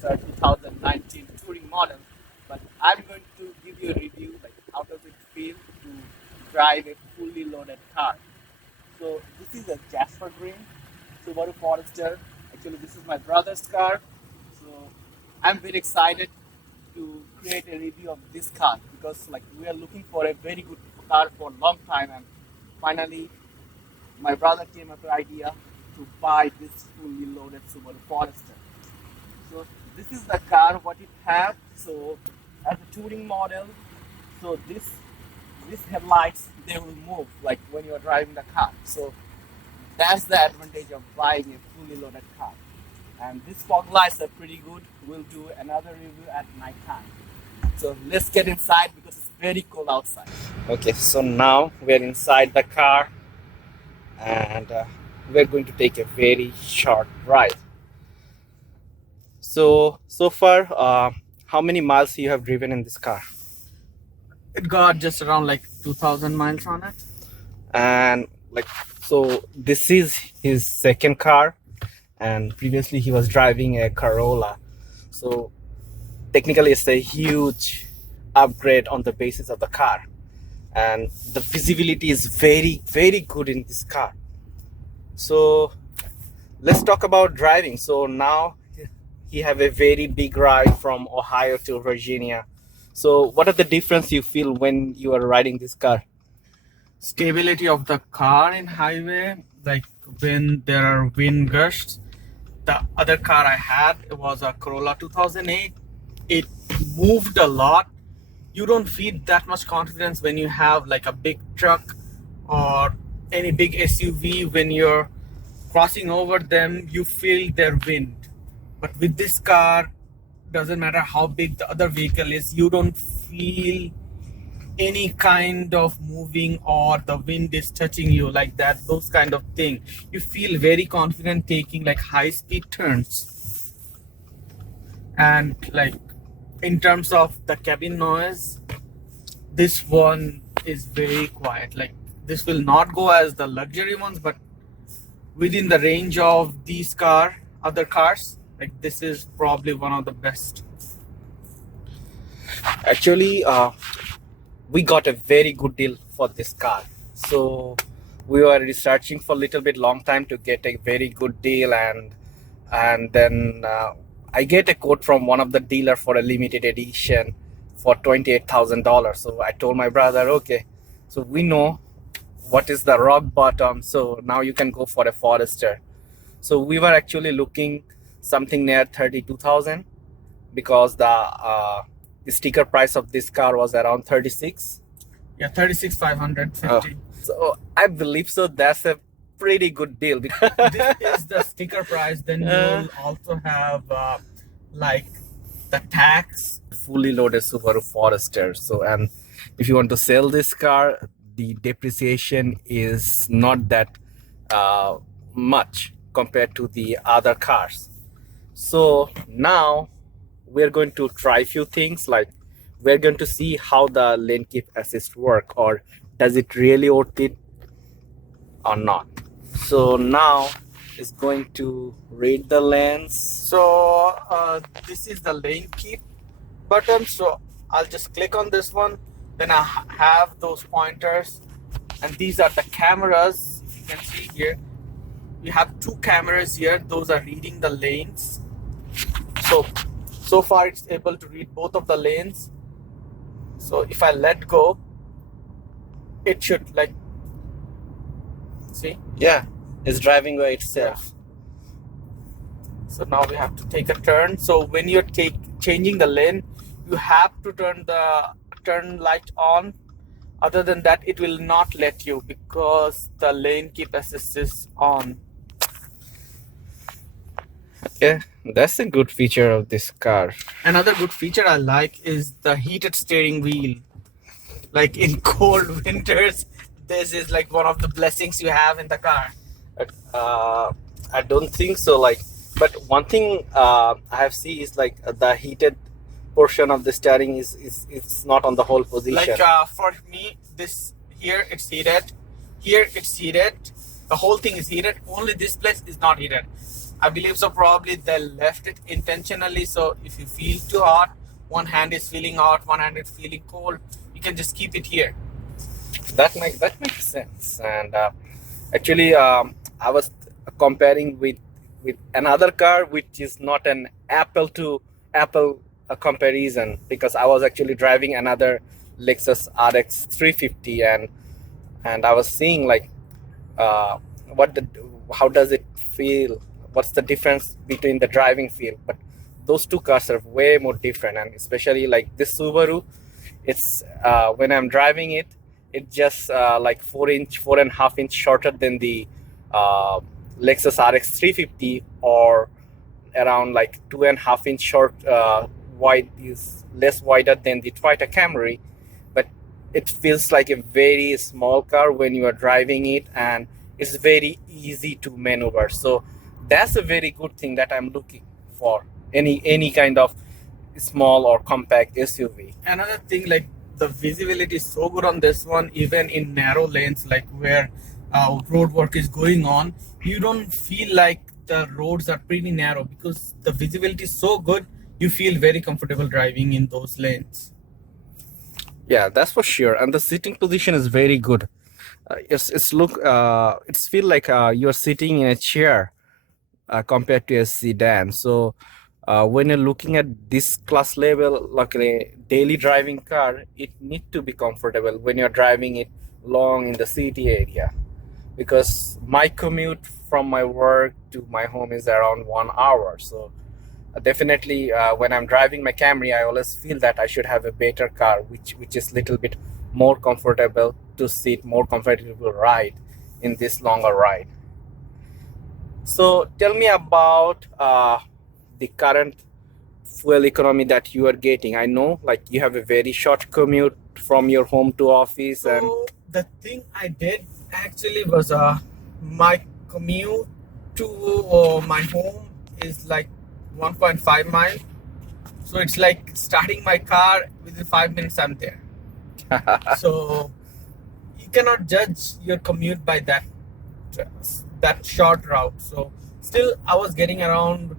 Forester 2019 Touring model, but I'm going to give you a review, like how does it feel to drive a fully loaded car. So this is a Jasper Green Subaru Forester. Actually, this is my brother's car. So I'm very excited to create a review of this car because like we are looking for a very good car for a long time, and finally my brother came up with the idea to buy this fully loaded Subaru Forester. So this is the car what it have. So as a touring model, so this headlights, they will move like when you are driving the car. So that's the advantage of buying a fully loaded car. And these fog lights are pretty good. We'll do another review at night time. So let's get inside because it's very cold outside. Okay, so now we're inside the car and we're going to take a very short ride. So far, how many miles you have driven in this car? It got just around like 2,000 miles on it. And like, so this is his second car, and previously he was driving a Corolla. So technically it's a huge upgrade on the basis of the car, and the visibility is very, very good in this car. So let's talk about driving. So now he have a very big ride from Ohio to Virginia. So what are the difference you feel when you are riding this car? Stability of the car in highway, like when there are wind gusts. The other car I had, it was a Corolla 2008. It moved a lot. You don't feel that much confidence when you have like a big truck or any big SUV. When you're crossing over them, you feel their wind. But with this car, doesn't matter how big the other vehicle is, you don't feel any kind of moving or the wind is touching you like that, those kind of thing. You feel very confident taking like high speed turns. And like in terms of the cabin noise, this one is very quiet. Like this will not go as the luxury ones, but within the range of these other cars, like this is probably one of the best. Actually, we got a very good deal for this car. So we were researching for a little bit long time to get a very good deal, and then I get a quote from one of the dealer for a limited edition for $28,000. So I told my brother, okay, so we know what is the rock bottom, so now you can go for a Forester. So we were actually looking something near 32,000 because the sticker price of this car was around 36. Yeah, 36,550. So I believe so that's a pretty good deal. This is the sticker price. Then you'll also have like the tax. Fully loaded Subaru Forester. So, and if you want to sell this car, the depreciation is not that much compared to the other cars. So now we're going to try a few things, like we're going to see how the lane keep assist work, or does it really worth it or not. So now it's going to read the lanes. So this is the lane keep button. So I'll just click on this one. Then I have those pointers, and these are the cameras. If you can see here, we have two cameras here. Those are reading the lanes. So far it's able to read both of the lanes. So if I let go, it should like, see? Yeah, it's driving by itself. So now we have to take a turn. So when you're changing the lane, you have to turn the turn light on. Other than that, it will not let you because the lane keep assist is on. Yeah, that's a good feature of this car. Another good feature I like is the heated steering wheel. Like in cold winters, this is like one of the blessings you have in the car. I don't think so. Like, but one thing I have seen is like the heated portion of the steering is not on the whole position. Like for me, this here it's heated, here it's heated. The whole thing is heated. Only this place is not heated. I believe so. Probably they left it intentionally. So if you feel too hot, one hand is feeling hot, one hand is feeling cold, you can just keep it here. That makes sense. And actually, I was comparing with another car, which is not an Apple to Apple comparison, because I was actually driving another Lexus RX 350, and I was seeing like uh, what the how does it feel, what's the difference between the driving feel. But those two cars are way more different, and especially like this Subaru, it's when I'm driving it, it's just like 4.5 inch shorter than the uh, Lexus RX 350, or around like 2.5 inch short wide, is less wider than the Toyota Camry. But it feels like a very small car when you are driving it, and it's very easy to maneuver. So that's a very good thing that I'm looking for, any kind of small or compact SUV. Another thing, like the visibility is so good on this one, even in narrow lanes, like where road work is going on, you don't feel like the roads are pretty narrow because the visibility is so good. You feel very comfortable driving in those lanes. Yeah, that's for sure. And the sitting position is very good. It's feel like you're sitting in a chair compared to a sedan. So when you're looking at this class level, like a daily driving car, it need to be comfortable when you're driving it long in the city area. Because my commute from my work to my home is around 1 hour. So definitely, when I'm driving my Camry, I always feel that I should have a better car, which is little bit more comfortable to sit, more comfortable ride in this longer ride. So tell me about the current fuel economy that you are getting. I know like you have a very short commute from your home to office. And so the thing I did actually was my commute to my home is like 1.5 miles. So it's like starting my car within 5 minutes I'm there. So you cannot judge your commute by that short route. So still I was getting around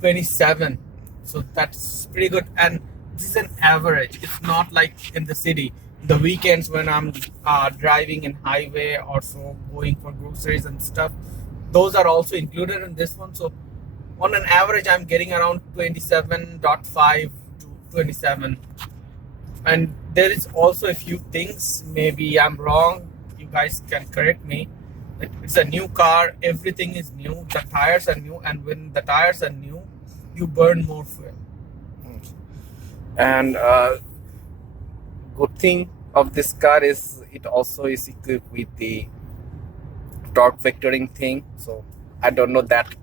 27. So that's pretty good. And this is an average. It's not like in the city. The weekends when I'm driving in highway or so, going for groceries and stuff, those are also included in this one. So on an average, I'm getting around 27.5 to 27. And there is also a few things, maybe I'm wrong, you guys can correct me. It's a new car, everything is new, the tires are new, and when the tires are new, you burn more fuel. And good thing of this car is it also is equipped with the torque vectoring thing. So I don't know that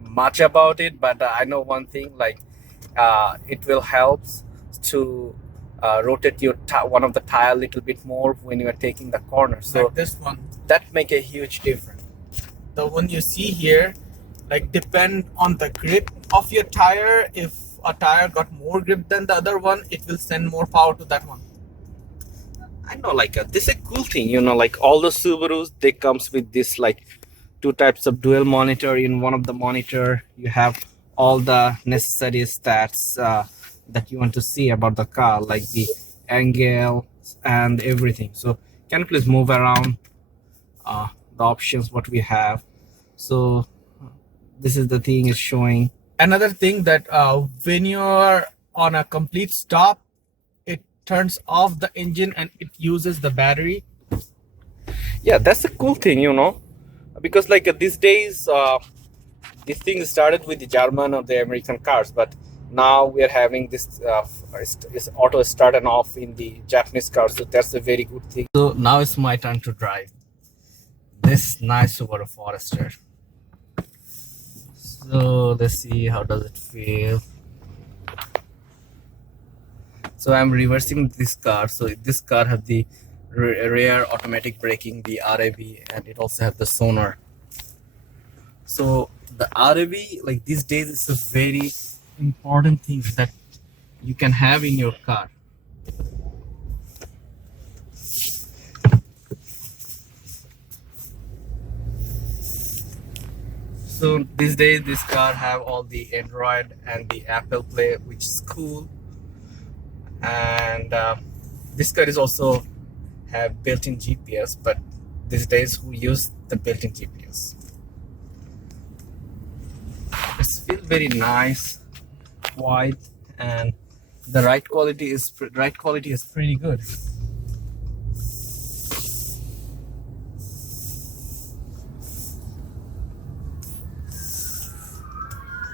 much about it, but I know one thing, like it will help to rotate your one of the tire a little bit more when you are taking the corner. So like this one, that make a huge difference. The one you see here, like depend on the grip of your tire. If a tire got more grip than the other one, it will send more power to that one. I know, like this is a cool thing, like all the Subarus, they comes with this like two types of dual monitor. In one of the monitor, you have all the necessary stats that you want to see about the car, like the angle and everything. So can you please move around the options what we have? So this is the thing is showing. Another thing that when you're on a complete stop, it turns off the engine and it uses the battery. Yeah, that's a cool thing, because like these days this thing started with the German or the American cars, but now we are having this is auto start and off in the Japanese cars. So that's a very good thing. So now it's my turn to drive this nice Subaru Forester. So let's see how does it feel. So I'm reversing this car. So this car have the rear automatic braking, the RAB, and it also have the sonar. So the RAB, like these days, is a very important thing that you can have in your car. So these days this car have all the Android and the Apple Play, which is cool. And this car is also have built-in GPS, but these days who use the built-in GPS. It feels very nice, white, and the ride quality is pretty good.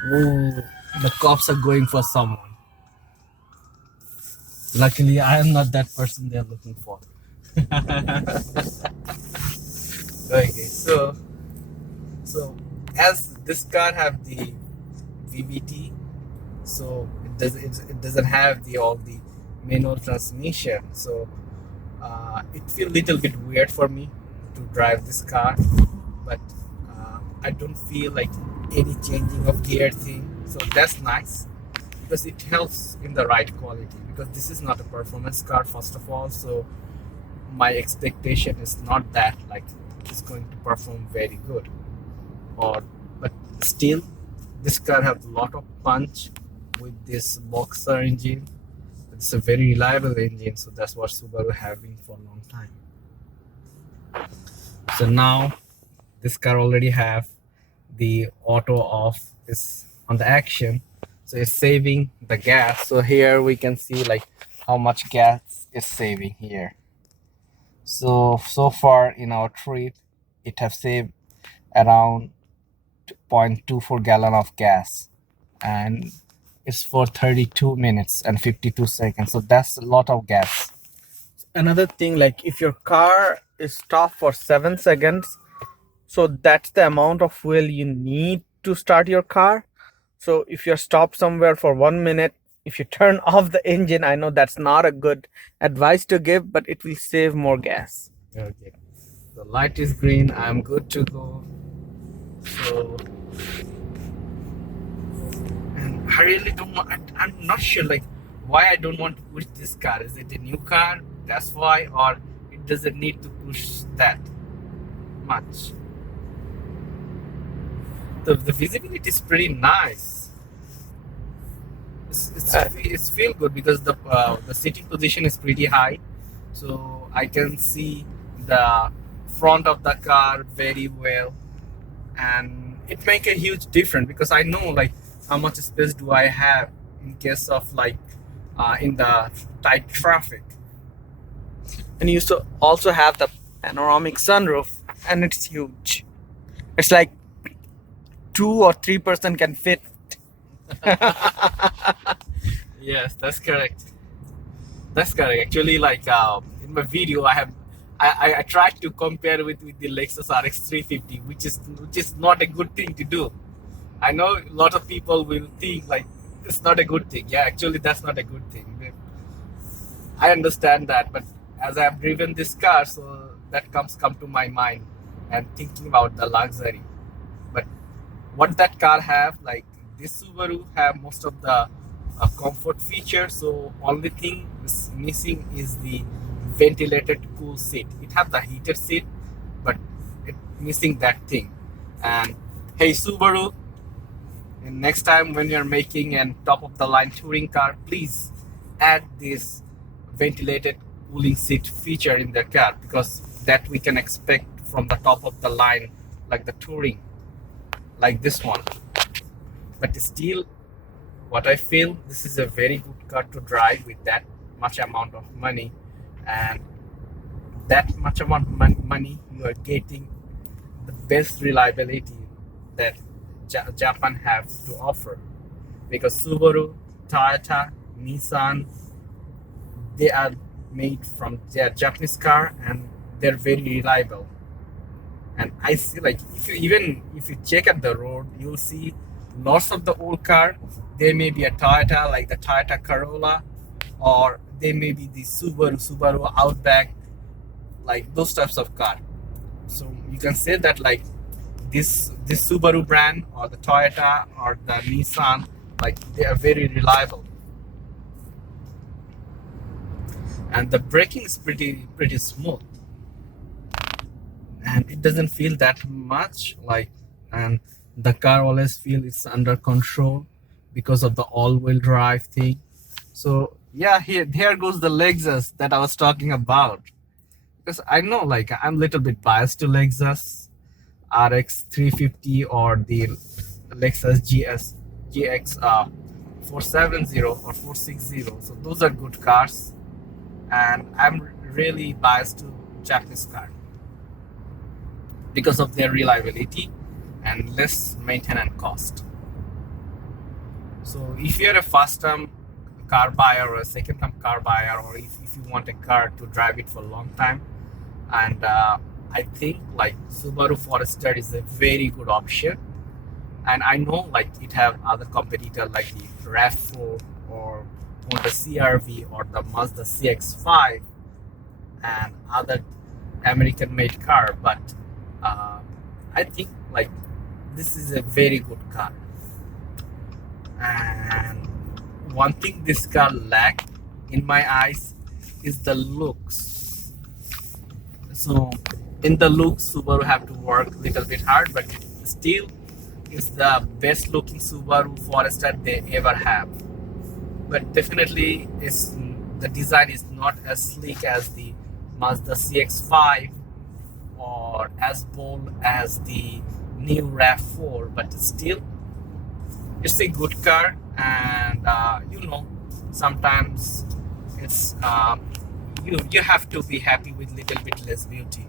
Ooh, the cops are going for someone. Luckily, I am not that person they're looking for. Okay, so as this car have the VVT, so it doesn't have all the manual transmission. So it feels a little bit weird for me to drive this car, but I don't feel like any changing of gear thing. So that's nice because it helps in the ride quality. Because this is not a performance car, first of all, so my expectation is not that like it's going to perform very good. But still, this car has a lot of punch with this boxer engine. It's a very reliable engine, so that's what Subaru having for a long time. So now this car already have the auto off is on the action, so it's saving the gas. So here we can see like how much gas it's saving here. So far in our trip it have saved around 0.24 gallon of gas, and it's for 32 minutes and 52 seconds, so that's a lot of gas. Another thing, like if your car is stopped for 7 seconds, so that's the amount of fuel you need to start your car. So if you're stopped somewhere for 1 minute, if you turn off the engine, I know that's not a good advice to give, but it will save more gas. Okay, the light is green, I'm good to go. So, and I really don't want, I'm not sure like why I don't want to push this car. Is it a new car, that's why, or it doesn't need to push that much? The visibility is pretty nice. It's feel good because the sitting position is pretty high, so I can see the front of the car very well, and it make a huge difference because I know like how much space do I have in case of like in the tight traffic. And you also have the panoramic sunroof, and it's huge. It's like 2 or 3 person can fit. Yes, that's correct. That's correct. Actually, like in my video, I tried to compare with the Lexus RX 350, which is not a good thing to do. I know a lot of people will think like it's not a good thing. Yeah, actually, that's not a good thing. I understand that, but as I have driven this car, so that come to my mind and thinking about the luxury. But what that car have, like this Subaru have most of the comfort features. So only thing is missing is the ventilated cool seat. It have the heated seat, but it missing that thing. And hey Subaru, and next time when you're making a top of the line touring car, please add this ventilated cooling seat feature in the car, because that we can expect from the top of the line, like the touring, like this one. But still, what I feel, this is a very good car to drive with that much amount of money, and that much amount of money you are getting the best reliability that Japan has to offer, because Subaru, Toyota, Nissan, they are made from their Japanese car and they're very reliable. And I see like if you check at the road, you'll see lots of the old car. There may be a Toyota, like the Toyota Corolla, or they may be the Subaru Outback, like those types of car. So you can say that like this Subaru brand or the Toyota or the Nissan, like they are very reliable, and the braking is pretty smooth, and it doesn't feel that much like. And The car always feels it's under control because of the all-wheel drive thing. So yeah, here goes the Lexus that I was talking about. Because I know, like, I'm a little bit biased to Lexus RX 350 or the Lexus GX 470 or 460. So those are good cars, and I'm really biased to Japanese car because of their reliability and less maintenance cost. So if you're a first-time car buyer or a second-time car buyer, or if you want a car to drive it for a long time, and I think like Subaru Forester is a very good option. And I know like it have other competitor like the RAV4 or Honda CRV or the Mazda CX-5 and other American made car, but uh, I think like this is a very good car. And one thing this car lack in my eyes is the looks. So in the looks, Subaru have to work a little bit hard, but still it's the best looking Subaru Forester they ever have. But definitely is the design is not as sleek as the Mazda CX-5 or as bold as the new RAV4, but still it's a good car. And sometimes it's you have to be happy with little bit less beauty.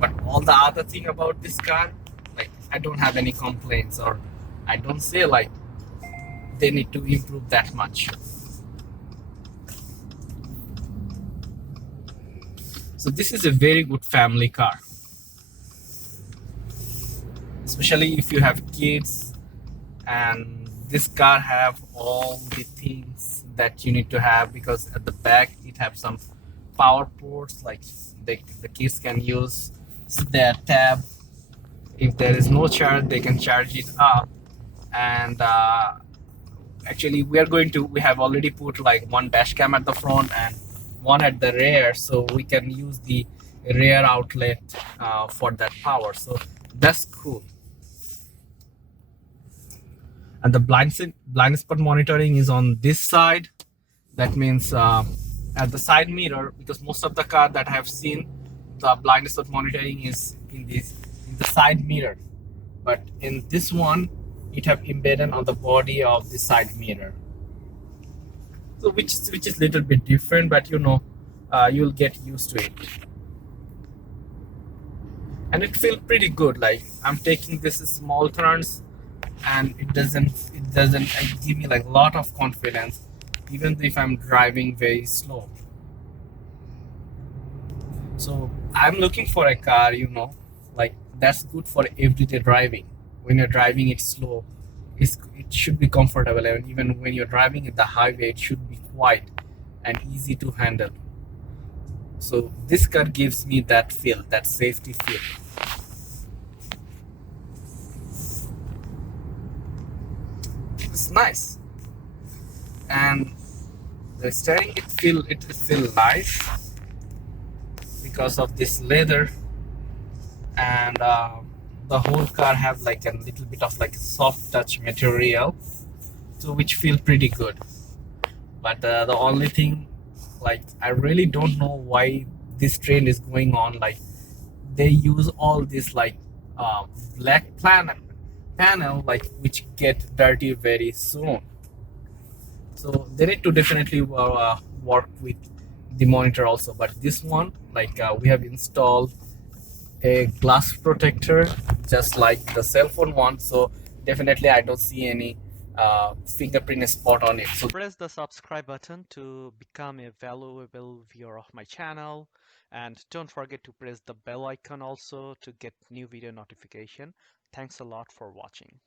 But all the other thing about this car, like I don't have any complaints, or I don't say like they need to improve that much. So this is a very good family car, especially if you have kids. And this car have all the things that you need to have, because at the back it have some power ports, like the kids can use their tab. If there is no charge, they can charge it up. And actually we have already put like one dash cam at the front and one at the rear, so we can use the rear outlet for that power. So that's cool. And the blind spot monitoring is on this side. That means at the side mirror, because most of the car that I have seen, the blind spot monitoring is in the side mirror, but in this one it have embedded on the body of the side mirror. So which is little bit different, but you'll get used to it. And it feels pretty good, like I'm taking this small turns, and it doesn't give me like a lot of confidence, even if I'm driving very slow. So I'm looking for a car, like that's good for everyday driving. When you're driving it slow, it should be comfortable, and even when you're driving in the highway, it should be quiet and easy to handle. So this car gives me that feel, that safety feel. It's nice. And the steering, it feel nice because of this leather. And the whole car have like a little bit of like soft touch material, so which feel pretty good. But the only thing, like I really don't know why this trend is going on, like they use all this like uh, black panel, like which get dirty very soon. So they need to definitely work with the monitor also. But this one, like we have installed a glass protector just like the cell phone one, so definitely I don't see any fingerprint spot on it. So Press the subscribe button to become a valuable viewer of my channel, and don't forget to press the bell icon also to get new video notification. Thanks a lot for watching.